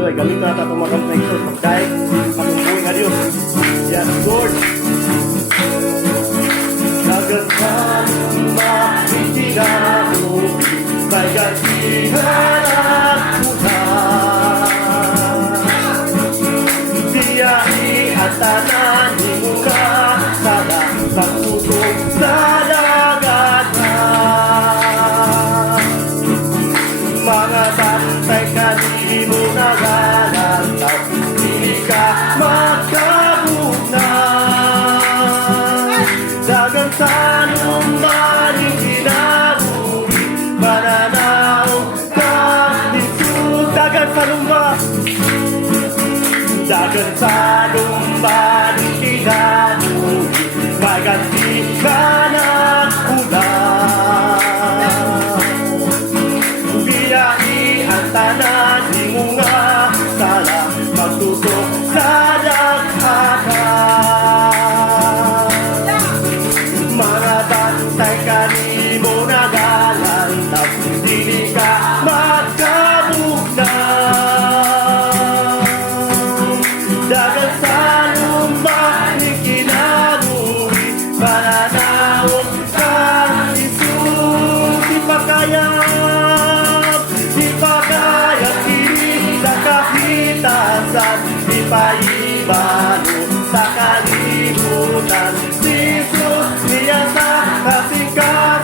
Hallelujah. Gamito na itong mga na ito. Dahil pagumbuhin nga Diyos. Yes, Lord. Nagantan makikinahuli, may gantihan at tuhan. Biyahe at tanan, di mo ka sana, pagtutok sa dagatan. Mga bantay ka, di mo nagalantaw, hindi ka magkabugnan. Dagang tanong maling kinahuli, mananaw ka dito. Dagang tanong ba? Dagang tanong maling kinahuli, maganti ka ng ulan. Biyahe ang tanan, di mo nga sala, magtutok sa dagatan. Mga bantay ka, di mo nagalantaw, hindi ka magkabugnan. Dagang salong maling kinahuli, mananaog ka Isus. Di pa kayang kilig sa kapitasan, di pa ibalo sa kalimutan. Si Jesus niya sa kasikat